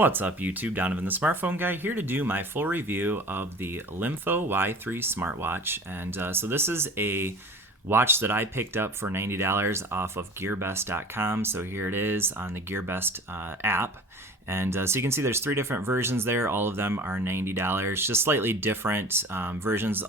What's up YouTube, Donovan the Smartphone Guy here to do my full review of the Lemfo Y3 smartwatch. And so this is a watch that I picked up for $90 off of gearbest.com. So here it is on the GearBest app. And so you can see there's three different versions there. All of them are $90, just slightly different versions. The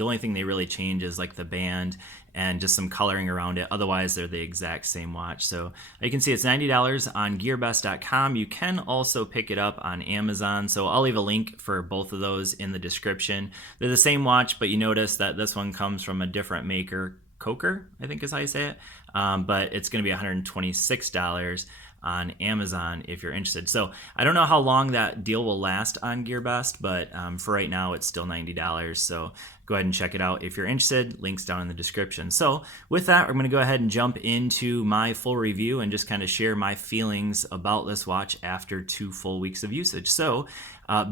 only thing they really change is like the band and just some coloring around it. Otherwise, they're the exact same watch. So you can see it's $90 on gearbest.com. You can also pick it up on Amazon. So I'll leave a link for both of those in the description. They're the same watch, but you notice that this one comes from a different maker, Coker, I think is how you say it. But it's gonna be $126 on Amazon if you're interested. So I don't know how long that deal will last on GearBest, but for right now it's still $90. So go ahead and check it out if you're interested. Links down in the description. So with that, I'm going to go ahead and jump into my full review and just kind of share my feelings about this watch after 2 full weeks of usage. So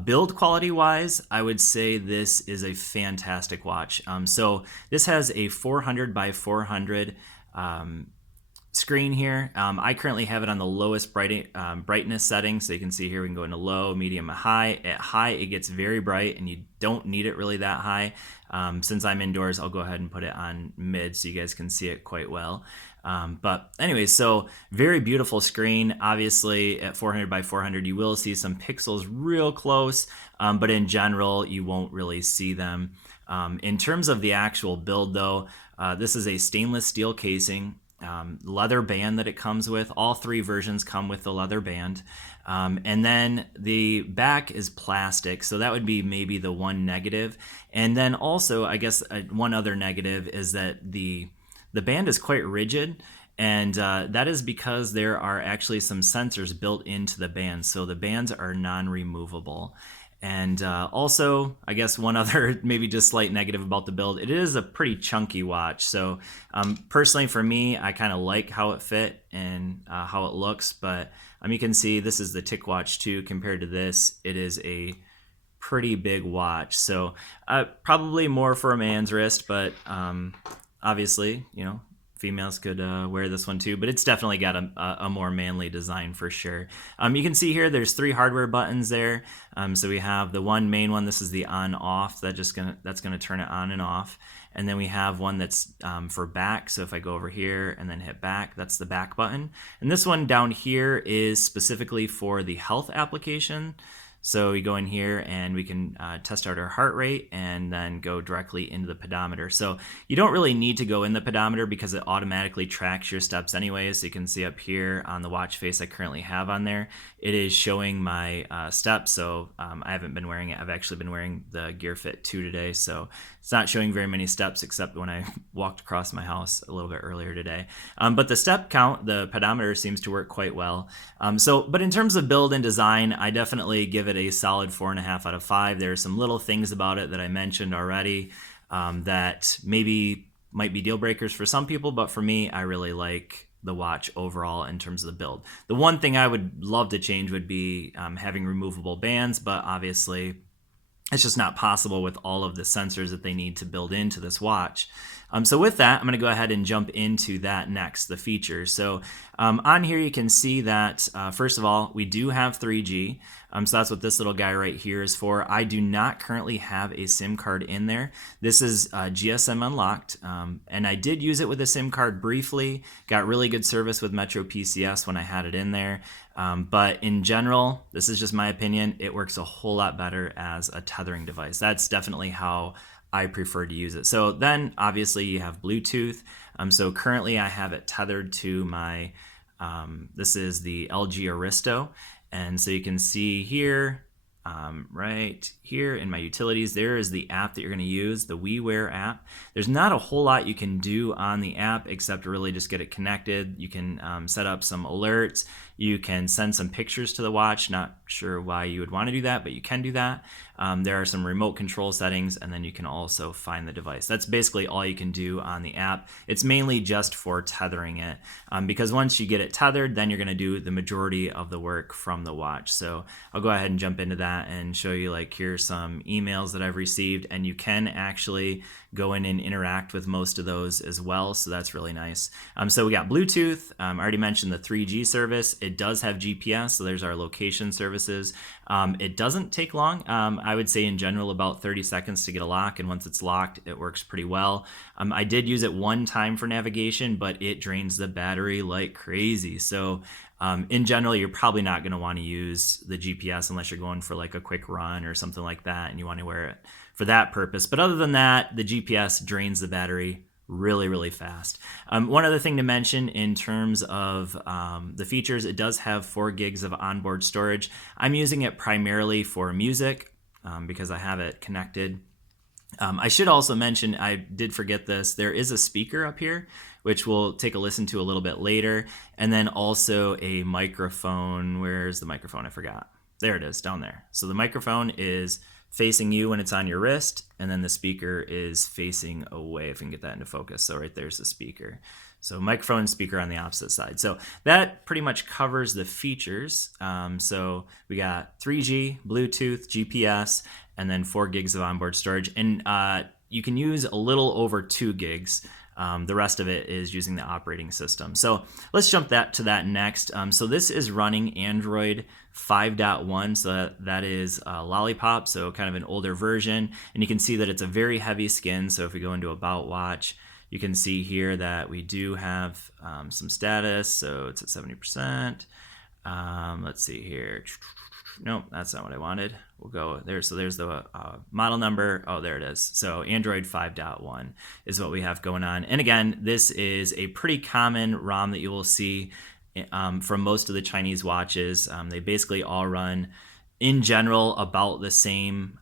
build quality wise, I would say this is a fantastic watch. So this has a 400 by 400 screen here. I currently have it on the lowest brightness setting, so you can see here we can go into low, medium, and high. At high, it gets very bright, and you don't need it really that high. Since I'm indoors, I'll go ahead and put it on mid so you guys can see it quite well. But anyway, so very beautiful screen. Obviously, at 400 by 400, you will see some pixels real close, but in general, you won't really see them. In terms of the actual build, though, this is a stainless steel casing. Leather band that it comes with. All three versions come with the leather band. And then the back is plastic, so that would be maybe the one negative. And then also, I guess one other negative is that the band is quite rigid, and that is because there are actually some sensors built into the band, so the bands are non-removable. And also, I guess one other maybe just slight negative about the build, it is a pretty chunky watch. So personally for me, I kind of like how it fit and how it looks, but you can see this is the TicWatch 2 compared to this. It is a pretty big watch. So probably more for a man's wrist, but obviously, you know, females could wear this one too, but it's definitely got a more manly design for sure. You can see here there's 3 hardware buttons there. So we have the one main one. This is the on-off. That's gonna turn it on and off. And then we have one that's for back. So if I go over here and then hit back, that's the back button. And this one down here is specifically for the health application. So we go in here and we can test out our heart rate and then go directly into the pedometer. So you don't really need to go in the pedometer because it automatically tracks your steps anyways. So you can see up here on the watch face I currently have on there, it is showing my steps. So I haven't been wearing it. I've actually been wearing the Gear Fit 2 today. So it's not showing very many steps except when I walked across my house a little bit earlier today. But the step count, the pedometer seems to work quite well. But in terms of build and design, I definitely give it a solid 4.5 out of 5. There are some little things about it that I mentioned already that maybe might be deal breakers for some people, but for me, I really like the watch overall in terms of the build. The one thing I would love to change would be having removable bands, but obviously it's just not possible with all of the sensors that they need to build into this watch. So with that, I'm going to go ahead and jump into that next, the features. So on here you can see that, first of all, we do have 3G. So that's what this little guy right here is for. I do not currently have a SIM card in there. This is GSM unlocked, and I did use it with a SIM card briefly. Got really good service with Metro PCS when I had it in there. But in general, this is just my opinion, it works a whole lot better as a tethering device. That's definitely how I prefer to use it. So then obviously you have Bluetooth. So currently I have it tethered to my, this is the LG Aristo. And so you can see here, right here in my utilities, there is the app that you're gonna use, the Wiiware app. There's not a whole lot you can do on the app except really just get it connected. You can set up some alerts. You can send some pictures to the watch. Not sure why you would want to do that, but you can do that. There are some remote control settings, and then you can also find the device. That's basically all you can do on the app. It's mainly just for tethering it, because once you get it tethered, then you're going to do the majority of the work from the watch. So I'll go ahead and jump into that and show you, like, here's some emails that I've received, and you can actually go in and interact with most of those as well, so that's really nice. So we got Bluetooth. I already mentioned the 3G service. It does have GPS, so there's our location services. It doesn't take long. I would say in general about 30 seconds to get a lock, and once it's locked, it works pretty well. I did use it one time for navigation, but it drains the battery like crazy. So in general, you're probably not going to want to use the GPS unless you're going for like a quick run or something like that and you want to wear it for that purpose. But other than that, the GPS drains the battery really, really fast. One other thing to mention in terms of the features, it does have 4 gigs of onboard storage. I'm using it primarily for music because I have it connected. I should also mention, I did forget this, there is a speaker up here, which we'll take a listen to a little bit later, and then also a microphone. Where's the microphone? I forgot. There it is, down there. So the microphone is facing you when it's on your wrist, and then the speaker is facing away, if we can get that into focus. So right there's the speaker. So microphone and speaker on the opposite side. So that pretty much covers the features. So we got 3G, Bluetooth, GPS, and then 4 gigs of onboard storage. And you can use a little over 2 gigs. The rest of it is using the operating system. So let's jump to that next. So this is running Android 5.1, so that is Lollipop, so kind of an older version. And you can see that it's a very heavy skin. So if we go into About Watch, you can see here that we do have some status. So it's at 70%. Let's see here. Nope, that's not what I wanted. We'll go there. So there's the model number. Oh, there it is. So Android 5.1 is what we have going on. And again, this is a pretty common ROM that you will see from most of the Chinese watches. They basically all run, in general, about the same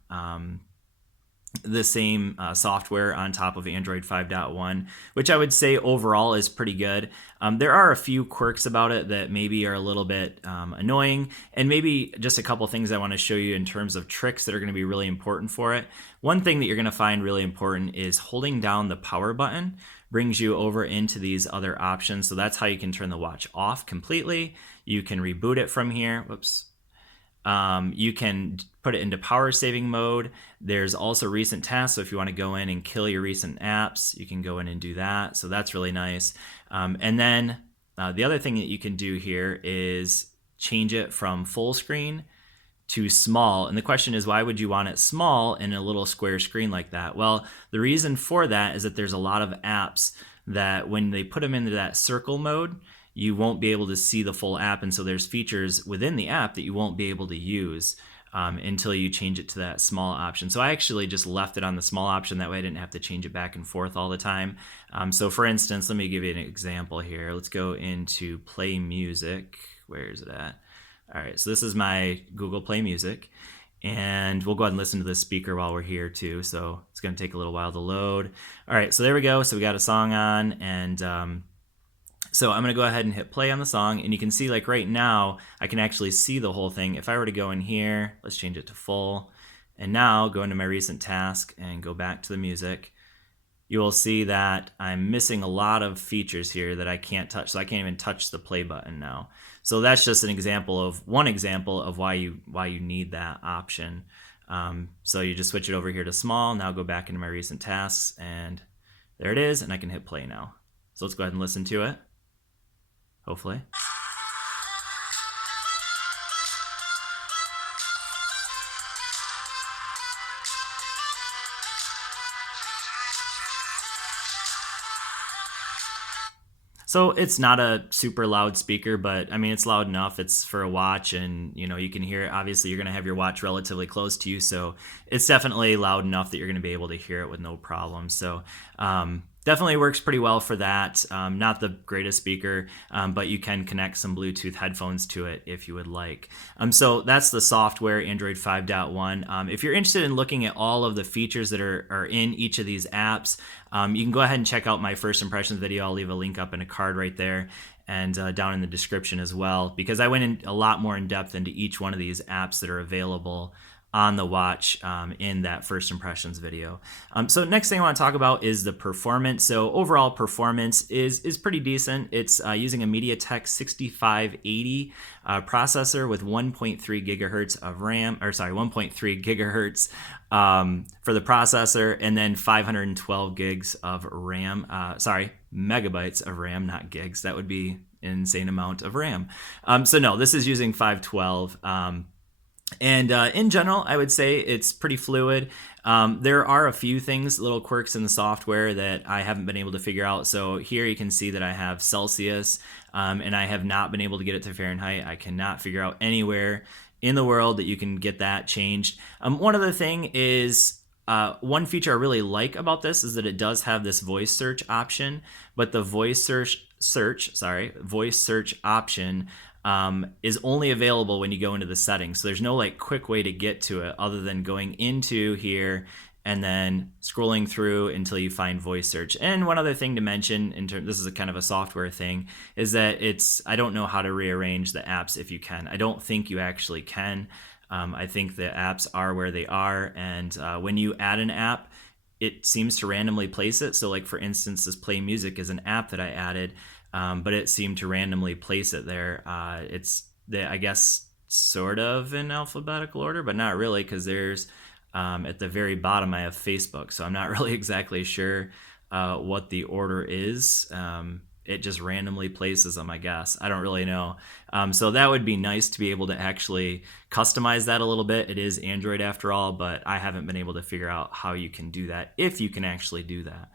software on top of Android 5.1, which I would say overall is pretty good. There are a few quirks about it that maybe are a little bit annoying, and maybe just a couple things I want to show you in terms of tricks that are going to be really important for it. One thing that you're going to find really important is holding down the power button brings you over into these other options. So that's how you can turn the watch off completely. You can reboot it from here. Whoops. You can put it into power saving mode. There's also recent tasks. So if you want to go in and kill your recent apps, you can go in and do that. So that's really nice. And then the other thing that you can do here is change it from full screen to small. And the question is, why would you want it small in a little square screen like that? Well, the reason for that is that there's a lot of apps that when they put them into that circle mode, you won't be able to see the full app. And so there's features within the app that you won't be able to use until you change it to that small option. So I actually just left it on the small option. That way I didn't have to change it back and forth all the time. So for instance, let me give you an example here. Let's go into Play Music. Where is it at? All right, so this is my Google Play Music. And we'll go ahead and listen to this speaker while we're here too. So it's going to take a little while to load. All right, so there we go. So we got a song on, and so I'm going to go ahead and hit play on the song, and you can see like right now I can actually see the whole thing. If I were to go in here, let's change it to full, and now go into my recent task and go back to the music, you will see that I'm missing a lot of features here that I can't touch. So I can't even touch the play button now. So that's just one example of why you need that option. So you just switch it over here to small. Now go back into my recent tasks, and there it is, and I can hit play now. So let's go ahead and listen to it. Hopefully. So it's not a super loud speaker, but I mean, it's loud enough. It's for a watch, and you know, you can hear it. Obviously, you're going to have your watch relatively close to you, so it's definitely loud enough that you're going to be able to hear it with no problem. So definitely works pretty well for that. Not the greatest speaker, but you can connect some Bluetooth headphones to it if you would like. So that's the software, Android 5.1. If you're interested in looking at all of the features that are in each of these apps, you can go ahead and check out my first impressions video. I'll leave a link up in a card right there, and down in the description as well, because I went in a lot more in depth into each one of these apps that are available on the watch in that first impressions video. So next thing I want to talk about is the performance. So overall performance is pretty decent. It's using a MediaTek 6580 processor with 1.3 gigahertz of RAM, or sorry, 1.3 gigahertz for the processor, and then 512 gigs of RAM. Megabytes of RAM, not gigs. That would be an insane amount of RAM. So no, this is using 512. And in general, I would say it's pretty fluid. There are a few things, little quirks in the software that I haven't been able to figure out. So here you can see that I have Celsius, and I have not been able to get it to Fahrenheit. I cannot figure out anywhere in the world that you can get that changed. One other thing is, one feature I really like about this is that it does have this voice search option, but the voice search option is only available when you go into the settings. So there's no like quick way to get to it other than going into here and then scrolling through until you find voice search. And one other thing to mention, this is a kind of a software thing, is that I don't know how to rearrange the apps if you can. I don't think you actually can. I think the apps are where they are, and when you add an app, it seems to randomly place it. So like for instance, this Play Music is an app that I added, but it seemed to randomly place it there. I guess sort of in alphabetical order, but not really, because there's at the very bottom I have Facebook, so I'm not really exactly sure what the order is. It just randomly places them, I guess. I don't really know. So that would be nice to be able to actually customize that a little bit. It is Android after all, but I haven't been able to figure out how you can do that, if you can actually do that.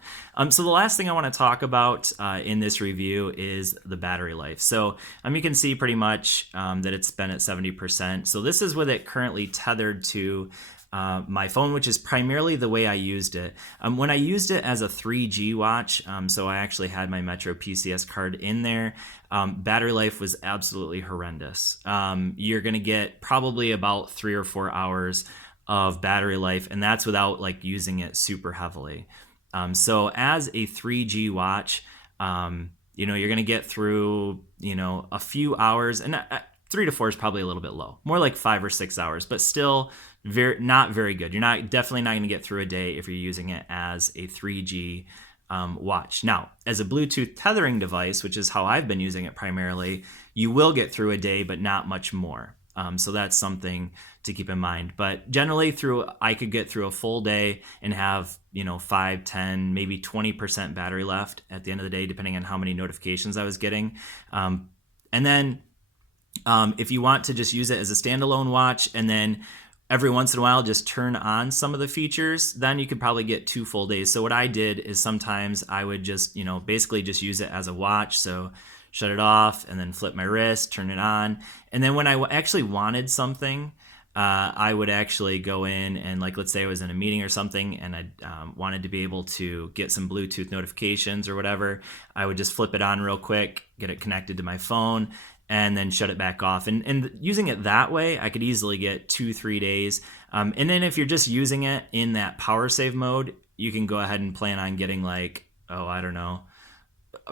So the last thing I want to talk about in this review is the battery life. So you can see pretty much that it's been at 70%. So this is with it currently tethered to my phone, which is primarily the way I used it. When I used it as a 3G watch, so I actually had my Metro PCS card in there, battery life was absolutely horrendous. You're going to get probably about 3 or 4 hours of battery life, and that's without like using it super heavily. So as a 3G watch, you're going to get through, a few hours, and 3 to 4 is probably a little bit low, more like 5 or 6 hours, but still not very good. You're definitely not going to get through a day if you're using it as a 3G watch. Now, as a Bluetooth tethering device, which is how I've been using it primarily, you will get through a day, but not much more. So that's something to keep in mind. But generally, I could get through a full day and have 5, 10, maybe 20% battery left at the end of the day, depending on how many notifications I was getting. And then if you want to just use it as a standalone watch and then every once in a while just turn on some of the features, then you could probably get 2 full days. So what I did is sometimes I would just, basically just use it as a watch. So shut it off and then flip my wrist, turn it on. And then when I actually wanted something, I would actually go in and, like, let's say I was in a meeting or something and I wanted to be able to get some Bluetooth notifications or whatever, I would just flip it on real quick, get it connected to my phone, and then shut it back off. And using it that way, I could easily get 2-3 days. And then if you're just using it in that power save mode, you can go ahead and plan on getting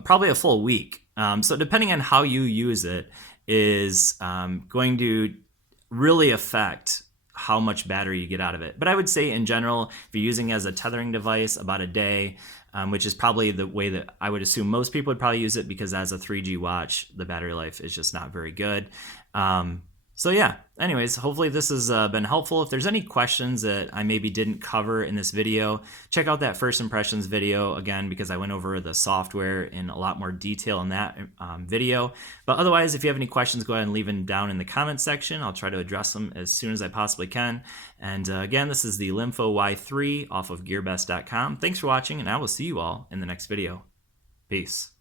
probably a full week. So depending on how you use it is going to really affect how much battery you get out of it. But I would say in general, if you're using it as a tethering device, about a day, which is probably the way that I would assume most people would probably use it, because as a 3G watch, the battery life is just not very good. So yeah, anyways, hopefully this has been helpful. If there's any questions that I maybe didn't cover in this video, check out that first impressions video again, because I went over the software in a lot more detail in that video. But otherwise, if you have any questions, go ahead and leave them down in the comments section. I'll try to address them as soon as I possibly can. And again, this is the Lemfo Y3 off of gearbest.com. Thanks for watching, and I will see you all in the next video. Peace.